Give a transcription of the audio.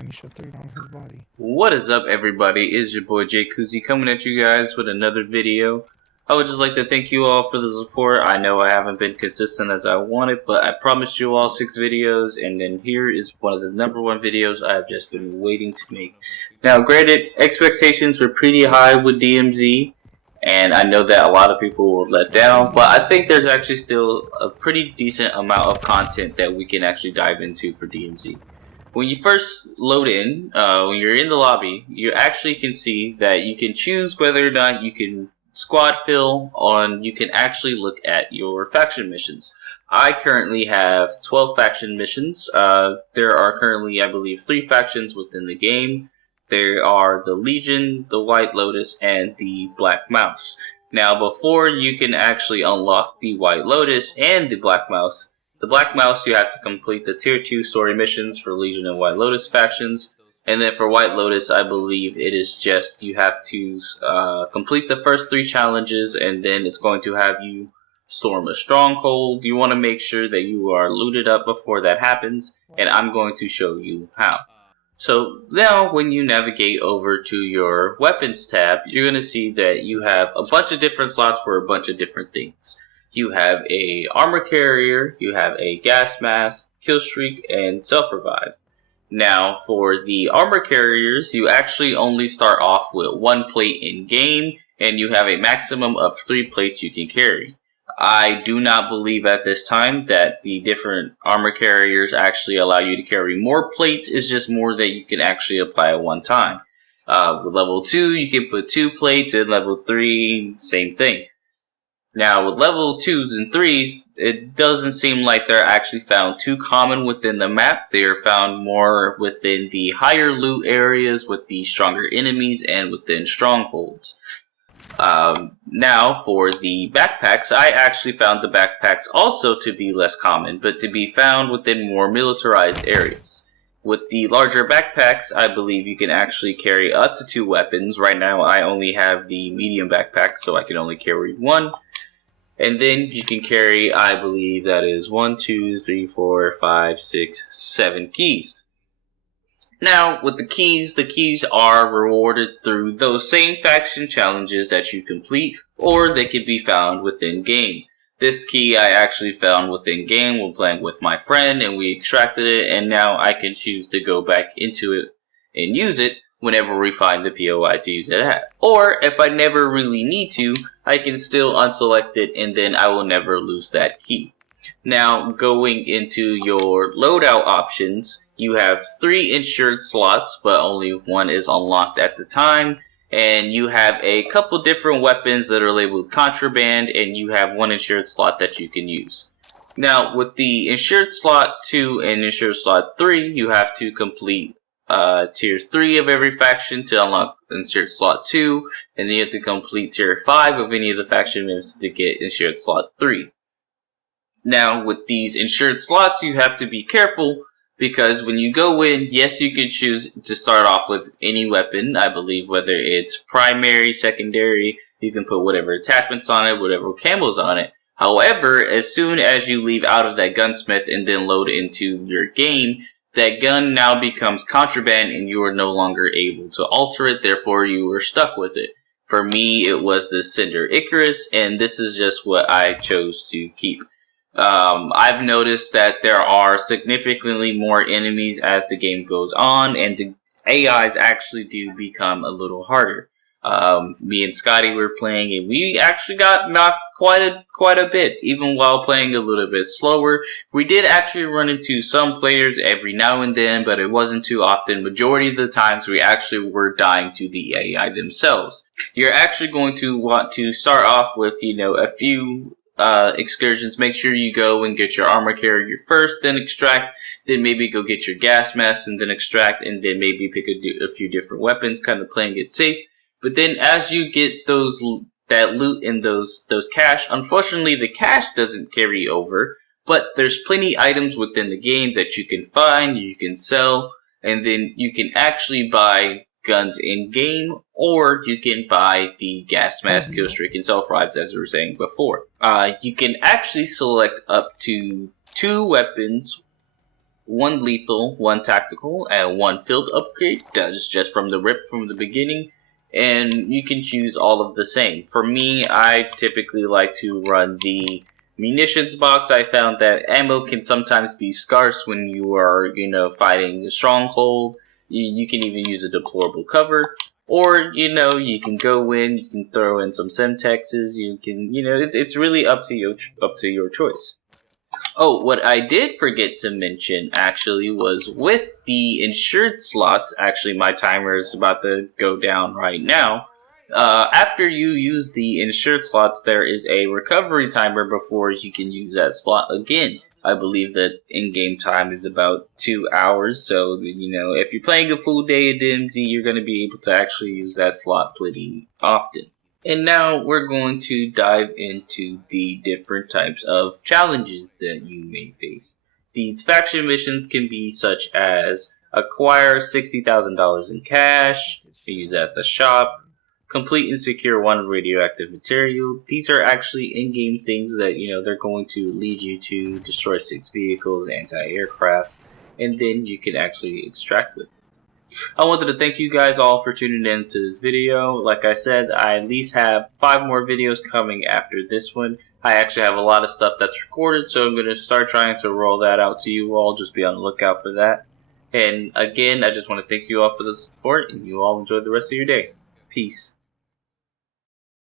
tiny shit through on his body. What is up, everybody? It's your boy Jay Kuzi coming at you guys with another video. I would just like to thank you all for the support. I know I haven't been consistent as I wanted, but I promised you all 6 videos, and then here is one of the #1 videos I've just been waiting to make. Now, granted, expectations were pretty high with DMZ, and I know that a lot of people were let down, but I think there's actually still a pretty decent amount of content that we can actually dive into for DMZ. When you first load in, when you're in the lobby, you actually can see that you can choose whether or not you can squad fill, on you can actually look at your faction missions. I currently have 12 faction missions. There are currently, I believe, 3 factions within the game. There are the Legion, the White Lotus, and the Black Mous. Now, before you can actually unlock the White Lotus and the Black Mous, you have to complete the tier 2 story missions for Legion and White Lotus factions. And then for White Lotus, I believe it is just you have to complete the first 3 challenges, and then it's going to have you storm a stronghold. You want to make sure that you are looted up before that happens, and I'm going to show you how. So now when you navigate over to your weapons tab, you're going to see that you have a bunch of different slots for a bunch of different things. You have a armor carrier, you have a gas mask, killstreak, and self-revive. Now, for the armor carriers, you actually only start off with 1 plate in game, and you have a maximum of 3 plates you can carry. I do not believe at this time that the different armor carriers actually allow you to carry more plates. It's just more that you can actually apply at one time. With level 2, you can put 2 plates, and level 3, same thing. Now, with level 2s and 3s, it doesn't seem like they're actually found too common within the map. They are found more within the higher loot areas with the stronger enemies and within strongholds. Now, for the backpacks, I actually found the backpacks also to be less common, but to be found within more militarized areas. With the larger backpacks, I believe you can actually carry up to 2 weapons. Right now, I only have the medium backpack, so I can only carry 1. And then you can carry, I believe that is 1, 2, 3, 4, 5, 6, 7 keys. Now, with the keys are rewarded through those same faction challenges that you complete, or they can be found within game. This key I actually found within game while playing with my friend, and we extracted it, and now I can choose to go back into it and use it whenever we find the POI to use it at. Or, if I never really need to, I can still unselect it, and then I will never lose that key. Now, going into your loadout options, you have 3 insured slots, but only 1 is unlocked at the time. And you have a couple different weapons that are labeled Contraband, and you have 1 insured slot that you can use. Now, with the insured slot 2 and insured slot 3, you have to complete tier 3 of every faction to unlock insured slot 2, and then you have to complete tier 5 of any of the faction members to get insured slot 3. Now, with these insured slots, you have to be careful, because when you go in, yes, you can choose to start off with any weapon, I believe, whether it's primary, secondary, you can put whatever attachments on it, whatever camos on it. However, as soon as you leave out of that gunsmith and then load into your game, that gun now becomes contraband and you are no longer able to alter it, therefore you are stuck with it. For me, it was the Cinder Icarus, and this is just what I chose to keep. I've noticed that there are significantly more enemies as the game goes on, and the AIs actually do become a little harder. Me and Scotty were playing, and we actually got knocked quite a bit, even while playing a little bit slower. We did actually run into some players every now and then, but it wasn't too often. Majority of the times, we actually were dying to the AI themselves. You're actually going to want to start off with, a few excursions. Make sure you go and get your armor carrier first, then extract, then maybe go get your gas mask and then extract, and then maybe pick a few different weapons, kind of playing it safe. But then as you get that loot and those cash, unfortunately the cash doesn't carry over, but there's plenty items within the game that you can find, you can sell, and then you can actually buy guns in game, or you can buy the gas mask, killstreak, and self-revives as we were saying before. You can actually select up to 2 weapons 1 lethal, 1 tactical, and 1 field upgrade. That's just from the rip from the beginning. And you can choose all of the same. For me, I typically like to run the munitions box. I found that ammo can sometimes be scarce when you are, fighting a stronghold. You can even use a deplorable cover. Or, you can go in, you can throw in some Semtexes, you can, it's really up to your choice. Oh, what I did forget to mention, actually, was with the insured slots, actually my timer is about to go down right now. After you use the insured slots, there is a recovery timer before you can use that slot again. I believe that in-game time is about 2 hours, so, if you're playing a full day of DMZ, you're going to be able to actually use that slot pretty often. And now we're going to dive into the different types of challenges that you may face. These faction missions can be such as acquire $60,000 in cash, use that at the shop, complete and secure 1 radioactive material. These are actually in-game things that, they're going to lead you to destroy 6 vehicles, anti-aircraft, and then you can actually extract with them. I wanted to thank you guys all for tuning in to this video. Like I said, I at least have 5 more videos coming after this one. I actually have a lot of stuff that's recorded, so I'm going to start trying to roll that out to you all. Just be on the lookout for that. And again, I just want to thank you all for the support, and you all enjoy the rest of your day. Peace.